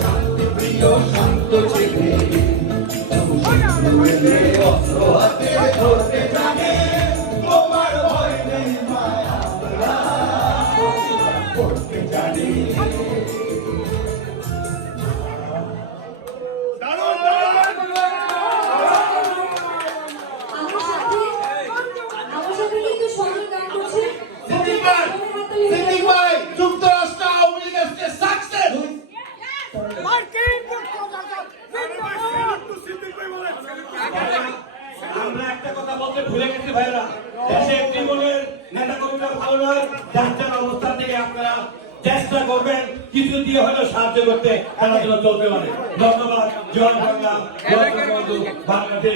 শান্তি প্রিয় শান্ত ছেলে অস্ত্র হাতে ধরতে জানে তোমার ভয় নেই মায়া করতে জানি যুক্তরাষ্ট্র আওয়ামী লীগের সাকসেস আমরা একটা কথা বলতে ভুলে গেছি ভাইরা, দেশে তৃণমূলের নেতা কর্মীরা ভালো নয়, যার অবস্থান থেকে আপনারা চেষ্টা করবেন কিছু দিয়ে হলেও সাহায্য করতে, খেলাধুলা চলতে পারে। ধন্যবাদ। জয় বাংলা, জয় বঙ্গবন্ধু, বাংলাদেশ।